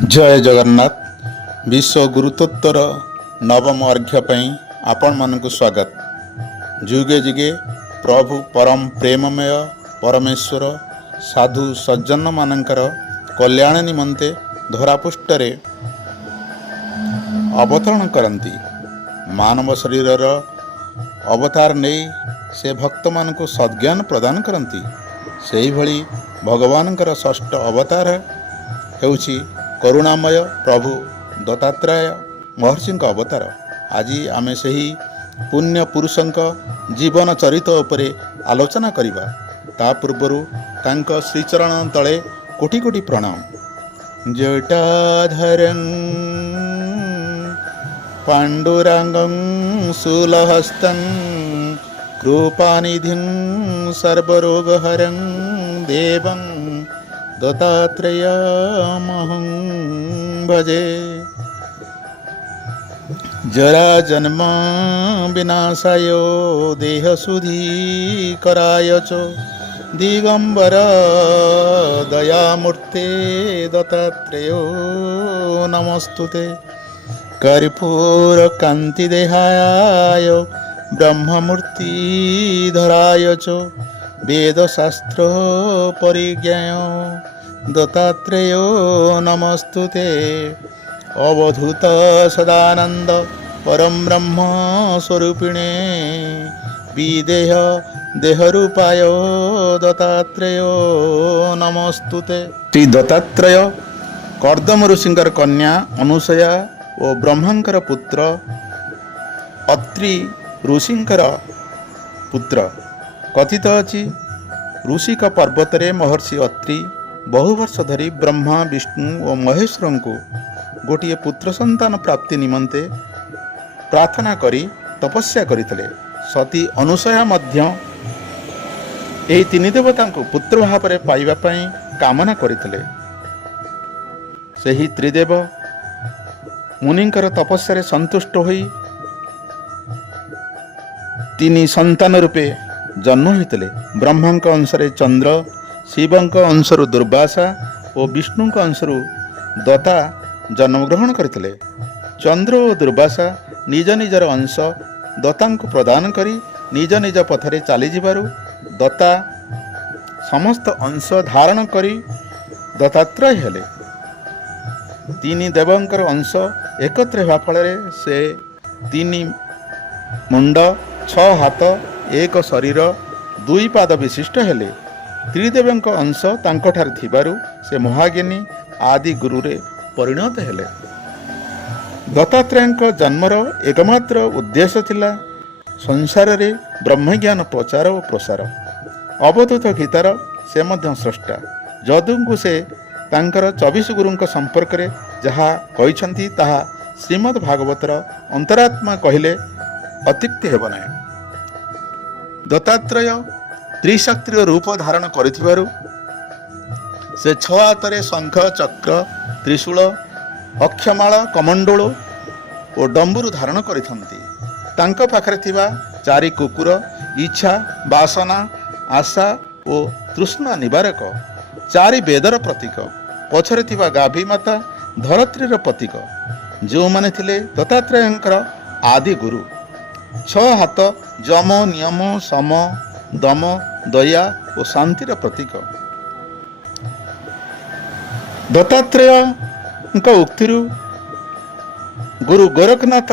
जय जगन्नाथ। विश्व गुरुतत्वर नवम अर्घ्य पई आपण मानकु स्वागत। जुगे जुगे प्रभु परम प्रेममय परमेश्वर साधु सज्जन मानकर कल्याण निमंते धरापृष्ठरे अवतरण करती। मानव शरीरर अवतार नहीं से भक्त मानक सद्ज्ञान प्रदान करती। सेही भली भगवानकर षष्ठ अवतार हेउछि करुणामय प्रभु दत्तात्रेय महर्षि अवतार। आज आमे सही पुण्य पुरुषंक जीवन चरित उपरे आलोचना करिबा। ता पूर्वरु तांक श्रीचरण तले कोटि कोटि प्रणाम। जटाधरं पाण्डुरंगं शूलहस्तं कृपानिधिं सर्वरोगहरं देवं दत्तात्रेयमहं भजे। जरा जन्म विनाशाय देहशुद्धीकराय च दिगंबर दयामूर्ते दत्तात्रेयो नमस्तुते। कर्पूर कांति देहाय ब्रह्ममूर्ति धराय च वेदशास्त्र परिज्ञाय दत्तात्रेयो नमस्तुते। अवधूत सदानंद परम ब्रह्म स्वरूपिणे विदेह देहरूपाय दत्तात्रेयो नमस्तुते। श्री दत्तात्रेय कर्दम ऋषिंकर कन्या अनुसया और ब्रह्मंकर पुत्र अत्रि ऋषिंकर पुत्र। कथित अछि ऋषिक पर्वतरे महर्षि अत्रि बहु वर्ष धरी ब्रह्मा विष्णु और महेश्वर को गोटे पुत्र संतान प्राप्ति निमंते प्रार्थना करी तपस्या करथिले। सती अनुसया मध्य एही तीन देवता को पुत्र भाव में पाइबा पई कामना करथिले। सेही त्रिदेव मुनिंकर तपस्या संतुष्ट होई तीन संतान रूपे जन्म होते। ब्रह्मा अंशरे चंद्र, शिवं अंशरु दुर्वासा और विष्णु अंशरु दत्ता जन्मग्रहण करते। चंद्र और दुर्वासा निज निजर अंश दत्ता को प्रदान करी निज निज पथरे चली जिबारु दत्ता समस्त अंश धारण करी दत्तात्रेय हेले। तीन देवंकर अंश एकत्र हेबा फल से तीन मुंड, 6 हाथ, 1 शरीर, 2 पाद विशिष्ट हेले। त्रिदेवंक अंश तांकठार थिबारु से महाज्ञानी आदि गुरुरे परिणत हेले। दत्तात्रेय जन्मर एकमात्र उद्देश्य थिला संसार रे ब्रह्मज्ञान प्रचार और प्रसार। अवधूत गीतार से मध्य स्रष्टा। जदुଙ୍କୁ से तांकर 24 गुरुंक संपर्क रे जहा कहिसंती ताहा श्रीमद् भागवतर अंतरात्मा कहिले अत्युक्ति हेब नाही। दत्तात्रेय त्रिशक्तिर रूप धारण करिथिबारु से 6 हातरे शंख, चक्र, त्रिशूल, अक्षमाल, कमंडल और डंबुरु धारण करिथंती। तांक पाखरे थिबा 4 कुकुर इच्छा, वासना, आशा और तृष्णा निवारक, 4 वेदर प्रतीक, पछरे थिबा गाभी माता धरत्रीर प्रतीक जो माने थिले दत्तात्रेयंकर आदि गुरु। 6 हाथ जम, नियम, सम, दम, दया और शांतिर प्रतीक। दत्तात्रेय उक्तिरु गुरु गोरखनाथ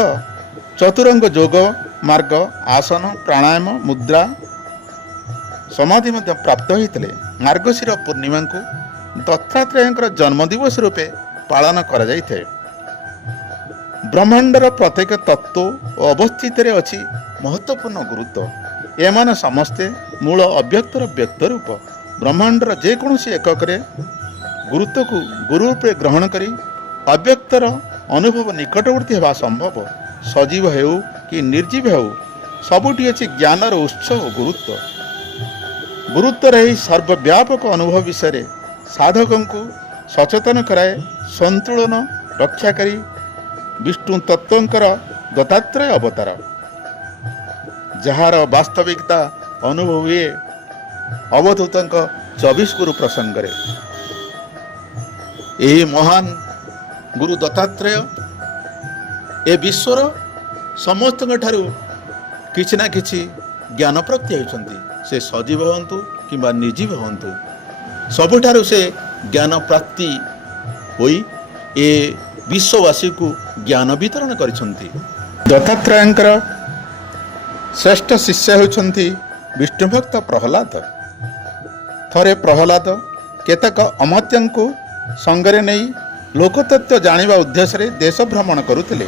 चतुरंग योग मार्ग, आसन, प्राणायाम, मुद्रा, समाधि मध्य प्राप्त होते। मार्गशीर पूर्णिमा को दत्तात्रेय जन्मदिवस रूपे पालन करा जाइथे। ब्रह्मांडर प्रत्येक तत्व और अवस्थित अच्छी महत्वपूर्ण गुरुत्व। एमान समस्ते मूल अव्यक्तर व्यक्त रूप। ब्रह्मांडर जेकोसी एकक गुरुत्व को गुरु रूपे ग्रहण करी अव्यक्तर अनुभव निकटवर्ती होगा संभव। सजीव हेउ कि निर्जीव हेउ सबुठी अच्छी ज्ञानर उत्स और गुरुत्व। गुरुत्वर ही सर्वव्यापक अनुभव विषय साधकों को सचेतन कराए। संतुलन रक्षाकारी विष्णु तत्वंकर दत्तात्रेय अवतार जार वास्तविकता अनुभव हुए अवधूत 24 गुरु प्रसंग रे। यही महान ଗୁରୁ ଦତ୍ତାତ୍ରେୟ ଏ ବିଶ୍ୱର ସମସ୍ତଙ୍କ ଠାରୁ କିଛି ନା କିଛି ଜ୍ଞାନ ପ୍ରାପ୍ତି ହେଉଛନ୍ତି। ସେ ସଜୀବ ହୁଅନ୍ତୁ କିମ୍ବା ନିର୍ଜୀବ ହୁଅନ୍ତୁ, ସବୁଠାରୁ ସେ ଜ୍ଞାନ ପ୍ରାପ୍ତି ହୋଇ ଏ ବିଶ୍ୱବାସୀକୁ ଜ୍ଞାନ ବିତରଣ କରିଛନ୍ତି। ଦତ୍ତାତ୍ରେୟଙ୍କର ଶ୍ରେଷ୍ଠ ଶିଷ୍ୟ ହେଉଛନ୍ତି ବିଷ୍ଣୁଭକ୍ତ ପ୍ରହ୍ଲାଦ। ଥରେ ପ୍ରହ୍ଲାଦ କେତେକ ଅମାତ୍ୟଙ୍କୁ ସଙ୍ଗରେ ନେଇ ଲୋକତତ୍ତ୍ୱ ଜାଣିବା ଉଦ୍ଦେଶ୍ୟରେ ଦେଶ ଭ୍ରମଣ କରୁଥିଲେ।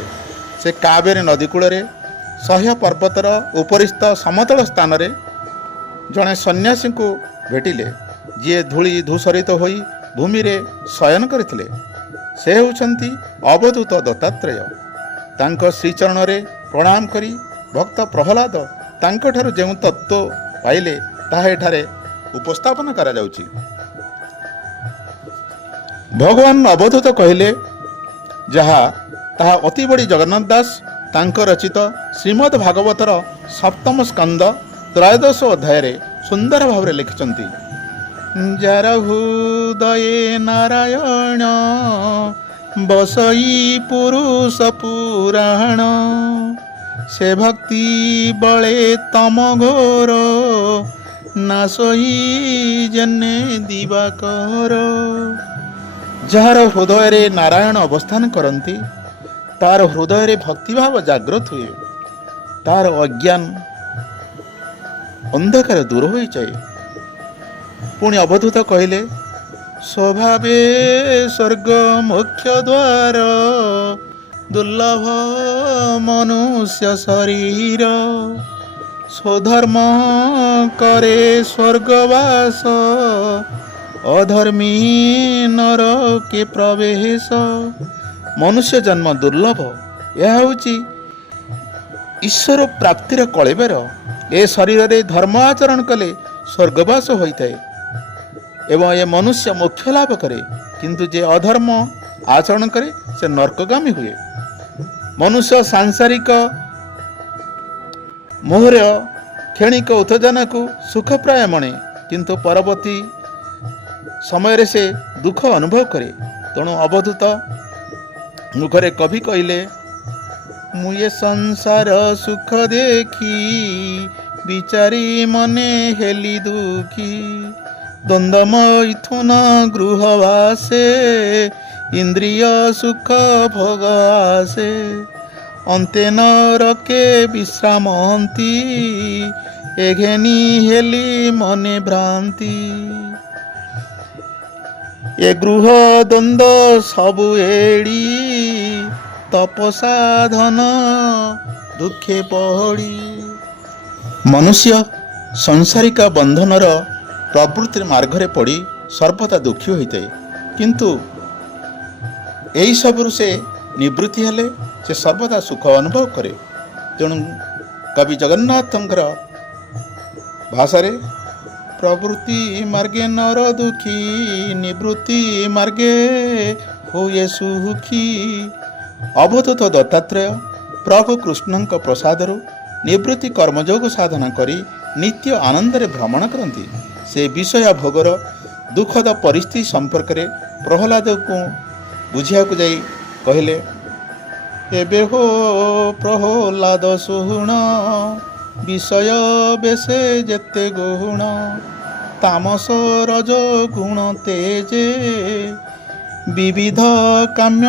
ସେ କାବେରୀ ନଦୀ କୂଳରେ ସହ୍ୟ ପର୍ବତର ଉପରିସ୍ଥ ସମତଳ ସ୍ଥାନରେ ଜଣେ ସନ୍ନ୍ୟାସୀଙ୍କୁ ଭେଟିଲେ, ଯିଏ ଧୂଳି ଧୂସରିତ ହୋଇ ଭୂମିରେ ଶୟନ କରିଥିଲେ। ସେ ହେଉଛନ୍ତି ଅବଧୂତ ଦତ୍ତାତ୍ରେୟ। ତାଙ୍କ ଶ୍ରୀଚରଣରେ ପ୍ରଣାମ କରି ଭକ୍ତ ପ୍ରହ୍ଲାଦ ତାଙ୍କଠାରୁ ଯେଉଁ ତତ୍ତ୍ୱ ପାଇଲେ ତାହା ଏଠାରେ ଉପସ୍ଥାପନ କରାଯାଉଛି। ଭଗବାନ ଅବଧୂତ କହିଲେ ଯାହା, ତାହା ଅତି ବଡ଼ି ଜଗନ୍ନାଥ ଦାସ ତାଙ୍କ ରଚିତ ଶ୍ରୀମଦ୍ ଭାଗବତର ସପ୍ତମ ସ୍କନ୍ଦ ତ୍ରୟୋଦଶ ଅଧ୍ୟାୟରେ ସୁନ୍ଦର ଭାବରେ ଲେଖିଛନ୍ତି। ଯାର ହୃଦୟେ ନାରାୟଣ ବସଇ ପୁରୁଷ ପୁରାଣ, ସେ ଭକ୍ତି ବଳେ ତମ ଘୋର ନାଶଇ ଜନେ ଦିବାକର। ଯାହାର ହୃଦୟରେ ନାରାୟଣ ଅବସ୍ଥାନ କରନ୍ତି, ତାର ହୃଦୟରେ ଭକ୍ତିଭାବ ଜାଗ୍ରତ ହୁଏ, ତାର ଅଜ୍ଞାନ ଅନ୍ଧକାର ଦୂର ହୋଇଯାଏ। ପୁଣି ଅବଧୂତ କହିଲେ, ସ୍ୱଭାବେ ସ୍ୱର୍ଗ ମୋକ୍ଷ ଦ୍ୱାର, ଦୁର୍ଲଭ ମନୁଷ୍ୟ ଶରୀର, ସ୍ୱଧର୍ମ କରେ ସ୍ୱର୍ଗବାସ, ଅଧର୍ମୀ ନରକେ ପ୍ରବେଶ। ମନୁଷ୍ୟ ଜନ୍ମ ଦୁର୍ଲଭ, ଏହା ହେଉଛି ଈଶ୍ୱର ପ୍ରାପ୍ତିର କଳେବର। ଏ ଶରୀରରେ ଧର୍ମ ଆଚରଣ କଲେ ସ୍ୱର୍ଗବାସ ହୋଇଥାଏ ଏବଂ ଏ ମନୁଷ୍ୟ ମୋକ୍ଷ ଲାଭ କରେ, କିନ୍ତୁ ଯେ ଅଧର୍ମ ଆଚରଣ କରେ ସେ ନର୍କଗାମୀ ହୁଏ। ମନୁଷ୍ୟ ସାଂସାରିକ ମୋହର କ୍ଷଣିକ ଉତ୍ତେଜନାକୁ ସୁଖପ୍ରାୟ ମଣେ, କିନ୍ତୁ ପରବର୍ତ୍ତୀ ସମୟରେ ସେ ଦୁଃଖ ଅନୁଭବ କରେ। ତେଣୁ ଅବଧୂତ ମୁଖରେ କବି କହିଲେ, ମୁଁ ଏ ସଂସାର ସୁଖ ଦେଖି ବିଚାରି ମନେ ହେଲି ଦୁଃଖୀ, ଦ୍ୱନ୍ଦ୍ୱ ମୈଥୁନ ଗୃହବାସେ ଇନ୍ଦ୍ରିୟ ସୁଖ ଭୋଗ ଆସେ, ଅନ୍ତେ ନରକେ ବିଶ୍ରାମନ୍ତି ଏ ଘେନି ହେଲି ମନେ ଭ୍ରାନ୍ତି। ଏ ଗୃହ ଦ୍ୱନ୍ଦ୍ୱ ସବୁ ଏଡ଼ି ତପସାଧନ ଦୁଃଖେ ପଡ଼ି। ମନୁଷ୍ୟ ସଂସାରିକ ବନ୍ଧନର ପ୍ରବୃତ୍ତି ମାର୍ଗରେ ପଡ଼ି ସର୍ବଦା ଦୁଃଖୀ ହୋଇଥାଏ, କିନ୍ତୁ ଏହିସବୁରୁ ସେ ନିବୃତ୍ତି ହେଲେ ସେ ସର୍ବଦା ସୁଖ ଅନୁଭବ କରେ। ତେଣୁ କବି ଜଗନ୍ନାଥଙ୍କର ଭାଷାରେ, ପ୍ରବୃତ୍ତି ମାର୍ଗେ ନର ଦୁଃଖୀ, ନିବୃତ୍ତି ମାର୍ଗେ ହୁଏ ସୁଖୀ। ଅବଧୂତ ଦତ୍ତାତ୍ରେୟ ପ୍ରଭୁ କୃଷ୍ଣଙ୍କ ପ୍ରସାଦରୁ ନିବୃତ୍ତି କର୍ମଯୋଗ ସାଧନା କରି ନିତ୍ୟ ଆନନ୍ଦରେ ଭ୍ରମଣ କରନ୍ତି। ସେ ବିଷୟ ଭୋଗର ଦୁଃଖଦ ପରିସ୍ଥିତି ସମ୍ପର୍କରେ ପ୍ରହ୍ଲାଦକୁ ବୁଝିବାକୁ ଯାଇ କହିଲେ, ଏବେ ହୋ ପ୍ରହ୍ଲାଦ ଶୁଣ, ବିଷୟ ବେଶେ ଯେତେ ଗୁଣ, ତାମସ ରଜ ଗୁଣ ତେଜେ, ବିବିଧ କାମ୍ୟ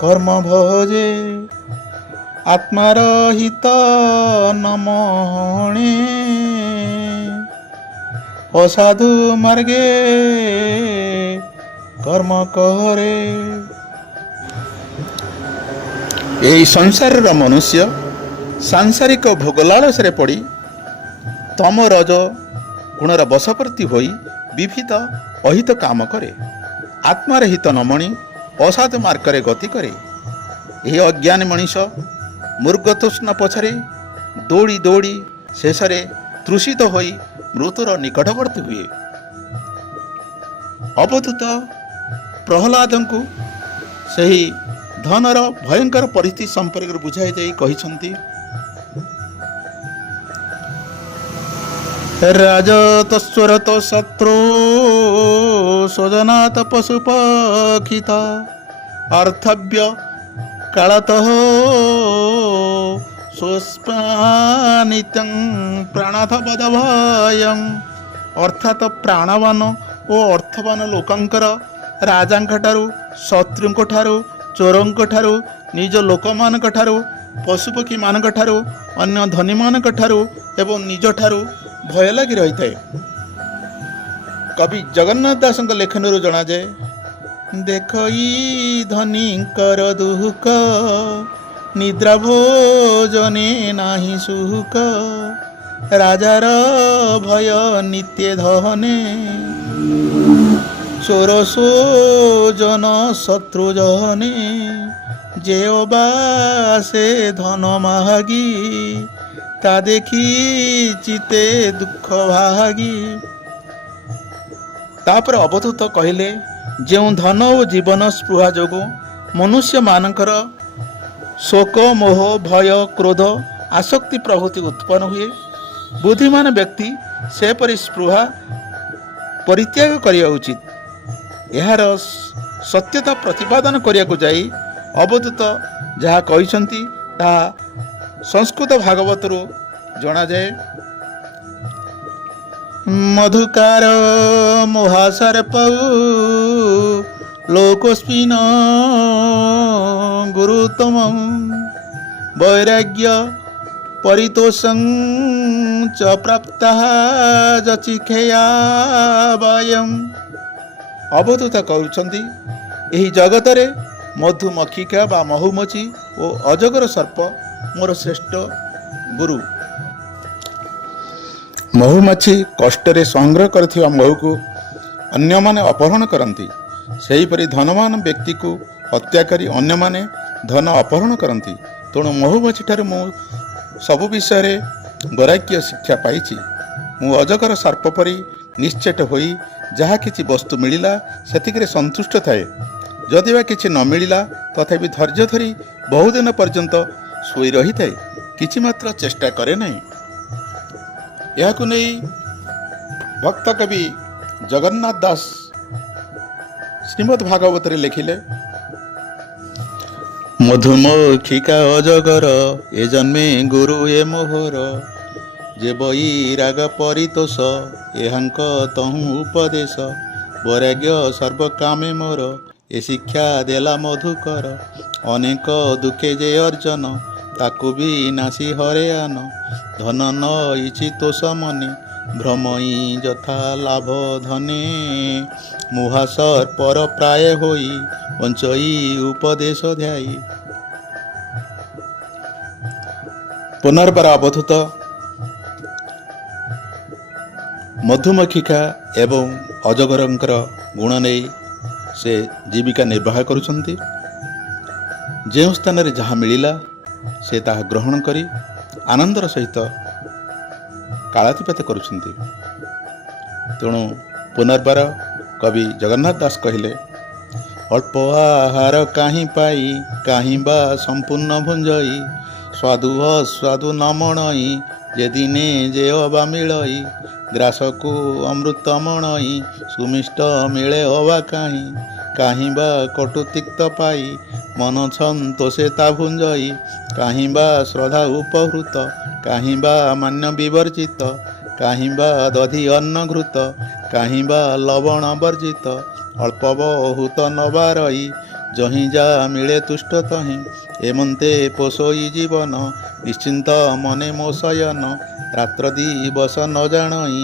କର୍ମ ଭୋଜେ, ଆତ୍ମାର ହିତ ନମଣେ, ଅସାଧୁ ମାର୍ଗେ କର୍ମ କରେ। ଏହି ସଂସାରର ମନୁଷ୍ୟ ସାଂସାରିକ ଭୋଗଲାଳସରେ ପଡ଼ି ତମ ରଜ ଗୁଣର ବଶବର୍ତ୍ତୀ ହୋଇ ବିବିଧ ଅହିତ କାମ କରେ, ଆତ୍ମାର ହିତ ନମଣି ଅସାଧୁ ମାର୍ଗରେ ଗତି କରେ। ଏହି ଅଜ୍ଞାନୀ ମଣିଷ ମୃଗତୃଷ୍ଣ ପଛରେ ଦୌଡ଼ି ଦୌଡ଼ି ଶେଷରେ ତୃଷିତ ହୋଇ ମୃତ୍ୟୁର ନିକଟବର୍ତ୍ତୀ ହୁଏ। ଅବଧୂତ ପ୍ରହ୍ଲାଦଙ୍କୁ ସେହି ଧନର ଭୟଙ୍କର ପରିସ୍ଥିତି ସମ୍ପର୍କରେ ବୁଝାଇ ଦେଇ କହିଛନ୍ତି, ରାଜତସ୍ୱରତ ଶତ୍ରୁ ସ୍ୱଜନାତ ପଶୁପକ୍ଷିତ, ଅର୍ଥବ୍ୟ କାଳତଃ ସ୍ୱସ୍ପାନିତ୍ୟଂ ପ୍ରାଣଥ ବଦଭୟଂ। ଅର୍ଥାତ ପ୍ରାଣବାନ ଓ ଅର୍ଥବାନ ଲୋକଙ୍କର ରାଜାଙ୍କ ଠାରୁ, ଶତ୍ରୁଙ୍କ ଠାରୁ, ଚୋରଙ୍କ ଠାରୁ, ନିଜ ଲୋକମାନଙ୍କ ଠାରୁ, ପଶୁପକ୍ଷୀମାନଙ୍କ ଠାରୁ, ଅନ୍ୟ ଧନୀମାନଙ୍କ ଠାରୁ ଏବଂ ନିଜ ଠାରୁ ଭୟ ଲାଗି ରହିଥାଏ। କବି ଜଗନ୍ନାଥ ଦାସଙ୍କ ଲେଖନରୁ ଜଣାଯାଏ, ଦେଖଇ ଧନୀଙ୍କର ଦୁଃଖ, ନିଦ୍ରା ଭୋଜନେ ନାହିଁ ସୁଖ, ରାଜାର ଭୟ ନିତ୍ୟ ଧନେ, ଚୋର ସୋଜନ ଶତ୍ରୁ ଜନେ, ଯେଓ ବା ସେ ଧନ ମାଗି, ତା ଦେଖି ଚିତେ ଦୁଃଖ ଭାଗି। ତାପରେ ଅବଧୂତ କହିଲେ, ଯେଉଁ ଧନ ଓ ଜୀବନ ସ୍ପୃହା ଯୋଗୁଁ ମନୁଷ୍ୟମାନଙ୍କର ଶୋକ, ମୋହ, ଭୟ, କ୍ରୋଧ, ଆସକ୍ତି ପ୍ରଭୃତି ଉତ୍ପନ୍ନ ହୁଏ, ବୁଦ୍ଧିମାନ ବ୍ୟକ୍ତି ସେପରି ସ୍ପୃହା ପରିତ୍ୟାଗ କରିବା ଉଚିତ। ଏହାର ସତ୍ୟତା ପ୍ରତିପାଦନ କରିବାକୁ ଯାଇ ଅବଧୂତ ଯାହା କହିଛନ୍ତି ତାହା ସଂସ୍କୃତ ଭାଗବତରୁ ଜଣାଯାଏ। ମଧୁକାର ମହାସର୍ପୌ ଲୋକସ୍ମିନ ଗୁରୁତମଂ, ବୈରାଗ୍ୟ ପରିତୋଷଂ ଚ ପ୍ରାପ୍ତଃ ଯଚିଖେୟା ବୟଂ। ଅବଧୂତ କରୁଛନ୍ତି, ଏହି ଜଗତରେ ମଧୁମକ୍ଷିକା ବା ମହୁମାଛି ଓ ଅଜଗର ସର୍ପ ମୋର ଶ୍ରେଷ୍ଠ ଗୁରୁ। ମହୁମାଛି କଷ୍ଟରେ ସଂଗ୍ରହ କରିଥିବା ମହୁକୁ ଅନ୍ୟମାନେ ଅପହରଣ କରନ୍ତି। ସେହିପରି ଧନବାନ ବ୍ୟକ୍ତିକୁ ହତ୍ୟା କରି ଅନ୍ୟମାନେ ଧନ ଅପହରଣ କରନ୍ତି। ତେଣୁ ମହୁମାଛି ଠାରୁ ମୁଁ ସବୁ ବିଷୟରେ ବୈରାଗ୍ୟ ଶିକ୍ଷା ପାଇଛି। ମୁଁ ଅଜଗର ସର୍ପ ପରି ନିଶ୍ଚେଟ ହୋଇ ଯାହା କିଛି ବସ୍ତୁ ମିଳିଲା ସେତିକିରେ ସନ୍ତୁଷ୍ଟ ଥାଏ। ଯଦି ବା କିଛି ନ ମିଳିଲା ତଥାପି ଧୈର୍ଯ୍ୟ ଧରି ବହୁଦିନ ପର୍ଯ୍ୟନ୍ତ ଶୋଇ ରହିଥାଏ, କିଛି ମାତ୍ର ଚେଷ୍ଟା କରେ ନାହିଁ। ଏହାକୁ ନେଇ ଭକ୍ତ କବି ଜଗନ୍ନାଥ ଦାସ ଶ୍ରୀମଦ୍ ଭାଗବତରେ ଲେଖିଲେ, ମଧୁମକ୍ଷିକା ଅଜଗର ଏ ଜନ୍ମେ ଗୁରୁ ଏ ମୋହର, ଯେ ବୈରାଗ ପରିତୋଷ ଏହାଙ୍କ ତହୁଁ ଉପଦେଶ, ବୈରାଗ୍ୟ ସର୍ବକାମେ ମୋର ଏ ଶିକ୍ଷା ଦେଲା ମଧୁକର, ଅନେକ ଦୁଃଖେ ଯେ ଅର୍ଜନ ତାକୁ ବି ନାସି ହରେଆନ, ଧନ ନ ଇଛି ତୋଷ ମନେ ଭ୍ରମଇ ଯଥା ଲାଭ ଧନେ, ମୁହାସର୍ପର ପ୍ରାୟ ହୋଇ ବଞ୍ଚଇ ଉପଦେଶ ଧ୍ୟାଇ। ପୁନର୍ବାର ଅବଧୂତ ମଧୁମକ୍ଷିକା ଏବଂ ଅଜଗରଙ୍କର ଗୁଣ ନେଇ ସେ ଜୀବିକା ନିର୍ବାହ କରୁଛନ୍ତି। ଯେଉଁ ସ୍ଥାନରେ ଯାହା ମିଳିଲା ସେ ତାହା ଗ୍ରହଣ କରି ଆନନ୍ଦର ସହିତ କାଳାତିପାତ କରୁଛନ୍ତି। ତେଣୁ ପୁନର୍ବାର କବି ଜଗନ୍ନାଥ ଦାସ କହିଲେ, ଅଳ୍ପ ଆହାର କାହିଁ ପାଇ କାହିଁ ବା ସମ୍ପୂର୍ଣ୍ଣ ଭୁଞ୍ଜଇ, ସ୍ୱାଦୁ ଅସ୍ୱାଦୁ ନ ମଣଇ ଯେ ଦିନେ ଯେ ଅବା ମିଳଇ, ଗ୍ରାସକୁ ଅମୃତ ମଣଇ ସୁମିଷ୍ଟ ମିଳେ ଅବା କାହିଁ, କାହିଁ ବା କଟୁ ତିକ୍ତ ପାଇ ମନ ସନ୍ତୋଷେ ତା ଭୁଞ୍ଜଇ, କାହିଁ ବା ଶ୍ରଦ୍ଧା ଉପହୃତ କାହିଁ ବା ମାନ୍ୟ ବିବର୍ଜିତ, କାହିଁ ବା ଦଧି ଅନ୍ନ ଘୃତ କାହିଁ ବା ଲବଣ ବର୍ଜିତ, ଅଳ୍ପ ବହୁତ ନବାରଇ ଯହିଁ ଯା ମିଳେ ତୁଷ୍ଟ ତହିଁ, ଏମନ୍ତେ ପୋଷଇ ଜୀବନ ନିଶ୍ଚିନ୍ତ ମନେ ମୋ ଶୟନ, ରାତ୍ର ଦିବସ ନ ଜାଣଇ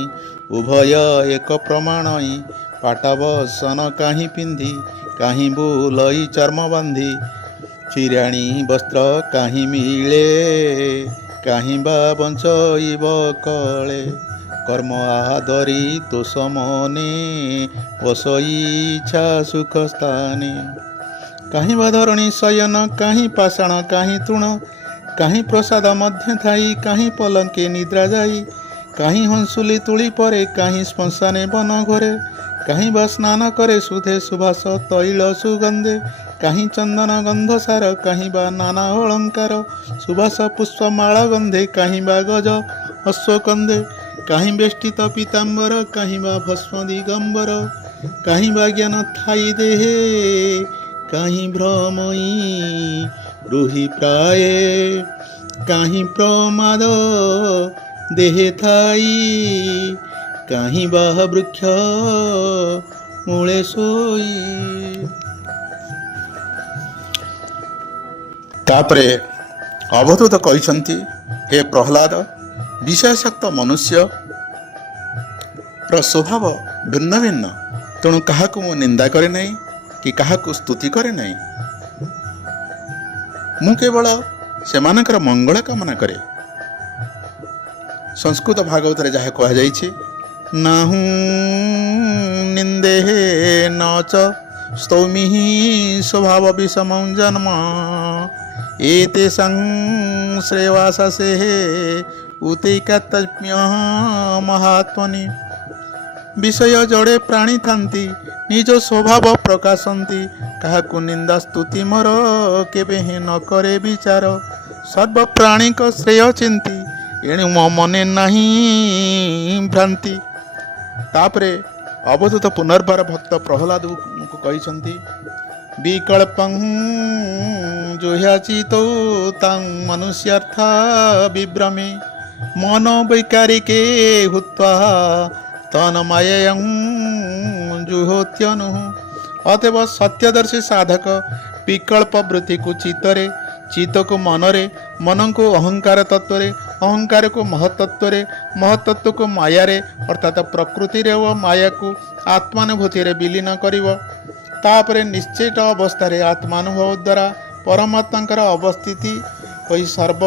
ଉଭୟ ଏକ ପ୍ରମାଣଇ, ପାଟବସନ କାହିଁ ପିନ୍ଧି କାହିଁ ବୁଲଇ ଚର୍ମ ବାନ୍ଧି, ଚିରାଣୀ ବସ୍ତ୍ର କାହିଁ ମିଳେ କାହିଁ ବା ବଞ୍ଚଇବ କଳେ, କର୍ମ ଆଦରି ତୋଷ ମନେ ବସଇ ଇଚ୍ଛା ସୁଖ ସ୍ଥାନେ, କାହିଁ ବା ଧରଣୀ ଶୟନ କାହିଁ ପାଷାଣ କାହିଁ ତୃଣ, କାହିଁ ପ୍ରସାଦ ମଧ୍ୟ ଥାଇ କାହିଁ ପଲଙ୍କେ ନିଦ୍ରା ଯାଇ, କାହିଁ ହଂସୁଲି ତୁଳି ପରେ କାହିଁ ଶ୍ମଶାନେ ବନ ଘରେ, କାହିଁ ବା ସ୍ନାନ କରେ ସୁଧେ ସୁବାସ ତୈଳ ସୁଗନ୍ଧେ, କାହିଁ ଚନ୍ଦନ ଗନ୍ଧ ସାର କାହିଁ ବା ନାନା ଅଳଙ୍କାର, ସୁବାସ ପୁଷ୍ପ ମାଳ ଗନ୍ଧେ କାହିଁ ବା ଗଜ ଅଶ୍ୱକନ୍ଧେ, କାହିଁ ବେଷ୍ଟିତ ପୀତାମ୍ବର କାହିଁ ବା ଭସ୍ମ ଦିଗମ୍ବର, କାହିଁ ବା ଜ୍ଞାନ ଥାଇ ଦେହେ କାହିଁ ଭ୍ରମଇ ରୋହି ପ୍ରାୟେ କାହିଁ ପ୍ରମାଦ ଦେହେ ଥାଇ କାହିଁ ବା ବୃକ୍ଷ ମୂଳେ ଶୋଇ। ତାପରେ ଅବଧୂତ କହିଛନ୍ତି, ହେ ପ୍ରହ୍ଲାଦ, ବିଷୟାସକ୍ତ ମନୁଷ୍ୟର ସ୍ୱଭାବ ଭିନ୍ନ ଭିନ୍ନ, ତେଣୁ କାହାକୁ ମୁଁ ନିନ୍ଦା କରେ ନାହିଁ କି କାହାକୁ ସ୍ତୁତି କରେ ନାହିଁ। ମୁଁ କେବଳ ସେମାନଙ୍କର ମଙ୍ଗଳ କାମନା କରେ। ସଂସ୍କୃତ ଭାଗବତରେ ଯାହା କୁହାଯାଇଛି, ନାହୁଁ ନିନ୍ଦେହେ ନ ଚ ସ୍ତୌମି ସ୍ୱଭାବ ବିଷମଂ ଜନ୍ମ ଏତେଷାଂ ଶ୍ରେୟସାସେ ଉତୈକାତ୍ମ୍ୟ ମହାତ୍ମନି। ବିଷୟ ଜଡ଼େ ପ୍ରାଣୀ ଥାନ୍ତି, ନିଜ ସ୍ୱଭାବ ପ୍ରକାଶନ୍ତି, କାହାକୁ ନିନ୍ଦା ସ୍ତୁତି ମୋର କେବେ ହିଁ ନ କରେ ବିଚାର। ସର୍ବ ପ୍ରାଣୀଙ୍କ ଶ୍ରେୟ ଚିନ୍ତି, ଏଣୁ ମୋ ମନେ ନାହିଁ ଭ୍ରାନ୍ତି। ତାପରେ ଅବଧୂତ ପୁନର୍ବାର ଭକ୍ତ ପ୍ରହ୍ଲାଦଙ୍କୁ କହିଛନ୍ତି, ବିକଳ୍ପଂ ଜୁହ୍ୟାଚିତୌ ତାଂ ମନୁଷ୍ୟାର୍ଥ ବିଭ୍ରମେ ମନୋ ବୈକାରିକେ ହୁତ୍ୱା ତନ୍ମାୟଂ ଜୁହୋତ୍ୟନୁଃ। ଅତଏବ ସତ୍ୟଦର୍ଶୀ ସାଧକ ବିକଳ୍ପ ବୃତ୍ତିକୁ ଚିତ୍ତରେ, ଚିତ୍ତକୁ ମନରେ, ମନକୁ ଅହଙ୍କାର ତତ୍ତ୍ୱରେ, ଅହଙ୍କାରକୁ ମହତ୍ତତ୍ୱରେ, ମହତ୍ତତ୍ୱକୁ ମାୟାରେ ଅର୍ଥାତ୍ ପ୍ରକୃତିରେ ଓ ମାୟାକୁ ଆତ୍ମାନୁଭୂତିରେ ବିଲୀନ କରିବ। ତାପରେ ନିଶ୍ଚିତ ଅବସ୍ଥାରେ ଆତ୍ମାନୁଭବ ଦ୍ୱାରା ପରମାତ୍ମାଙ୍କର ଅବସ୍ଥିତି ହୋଇ ସର୍ବ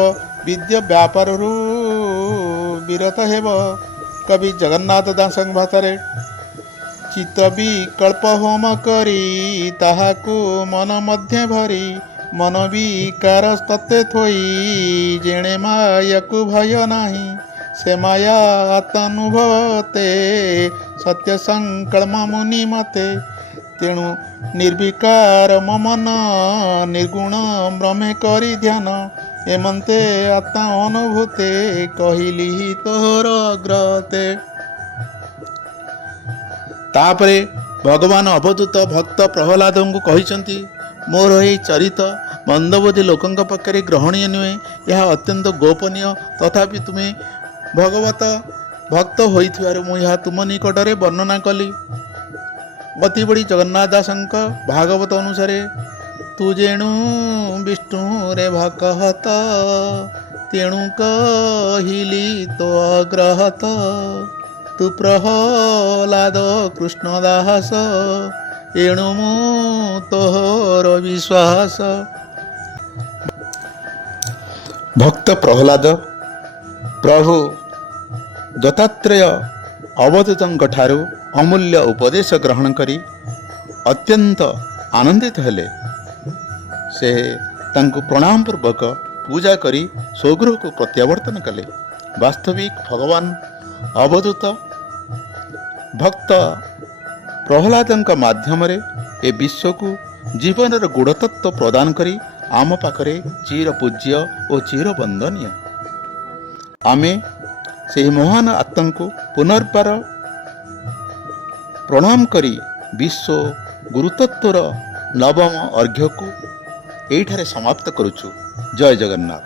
ବିଦ୍ୟ ବ୍ୟାପାରରୁ ବିରତ ହେବ। କବି ଜଗନ୍ନାଥ ଦାସଙ୍କ ଭାଷାରେ, ଚିତ୍ତ ବିକଳ୍ପ ହୋମ କରି ତାହାକୁ ମନ ମଧ୍ୟ ଭରି ମନ ବିକାର ତତ୍ତ୍ୱେ ଥୋଇ ଯେଣେ ମାୟାକୁ ଭୟ ନାହିଁ ସେ ମାୟା ଆତ୍ମାନୁଭବତେ ସତ୍ୟ ସଂକଳ୍ପ ମୁନି ମତେ। ତେଣୁ ନିର୍ବିକାର ମନ ନିର୍ଗୁଣ ବ୍ରହ୍ମେ କରି ଧ୍ୟାନ ଏମନ୍ତେ ଆତ୍ମା ଅନୁଭୂତେ କହିଲି ତୋର ଅଗ୍ରତେ। ତାପରେ ଭଗବାନ ଅବଧୂତ ଭକ୍ତ ପ୍ରହ୍ଲାଦଙ୍କୁ କହିଛନ୍ତି, ମୋର ଏହି ଚରିତ ମନ୍ଦବୁଦ୍ଧି ଲୋକଙ୍କ ପାଖରେ ଗ୍ରହଣୀୟ ନୁହେଁ, ଏହା ଅତ୍ୟନ୍ତ ଗୋପନୀୟ। ତଥାପି ତୁମେ ଭଗବତ ଭକ୍ତ ହୋଇଥିବାରୁ ମୁଁ ଏହା ତୁମ ନିକଟରେ ବର୍ଣ୍ଣନା କଲି। ଅତି ବଡ଼ି ଜଗନ୍ନାଥ ଦାସଙ୍କ ଭାଗବତ ଅନୁସାରେ, ତୁ ଯେଣୁ ବିଷ୍ଣୁରେ ଭକହତ ତେଣୁ କହିଲି ତୋ ଅଗ୍ରହତ। ତୁ ପ୍ରହ୍ଲାଦ କୃଷ୍ଣ ଦାସ ଏଣୁ ମୁଁ ତୋର ବିଶ୍ୱାସ। ଭକ୍ତ ପ୍ରହ୍ଲାଦ ପ୍ରଭୁ ଦତ୍ତାତ୍ରେୟ ଅବଧୂତଙ୍କ ଠାରୁ ଅମୂଲ୍ୟ ଉପଦେଶ ଗ୍ରହଣ କରି ଅତ୍ୟନ୍ତ ଆନନ୍ଦିତ ହେଲେ। ସେ ତାଙ୍କୁ ପ୍ରଣାମ ପୂର୍ବକ ପୂଜା କରି ସ୍ୱଗୃହକୁ ପ୍ରତ୍ୟାବର୍ତ୍ତନ କଲେ। ବାସ୍ତବିକ ଭଗବାନ ଅବଧୂତ ଭକ୍ତ ପ୍ରହ୍ଲାଦଙ୍କ ମାଧ୍ୟମରେ ଏ ବିଶ୍ୱକୁ ଜୀବନର ଗୂଢ଼ତତ୍ତ୍ୱ ପ୍ରଦାନ କରି ଆମ ପାଖରେ ଚିର ପୂଜ୍ୟ ଓ ଚିର ବନ୍ଦନୀୟ। ଆମେ ସେହି ମହାନ ଆତ୍ମାଙ୍କୁ ପୁନର୍ବାର ପ୍ରଣାମ କରି ବିଶ୍ୱ ଗୁରୁତତ୍ତ୍ୱର ନବମ ଅର୍ଘ୍ୟକୁ ଏଇଠାରେ ସମାପ୍ତ କରୁଛୁ। ଜୟ ଜଗନ୍ନାଥ।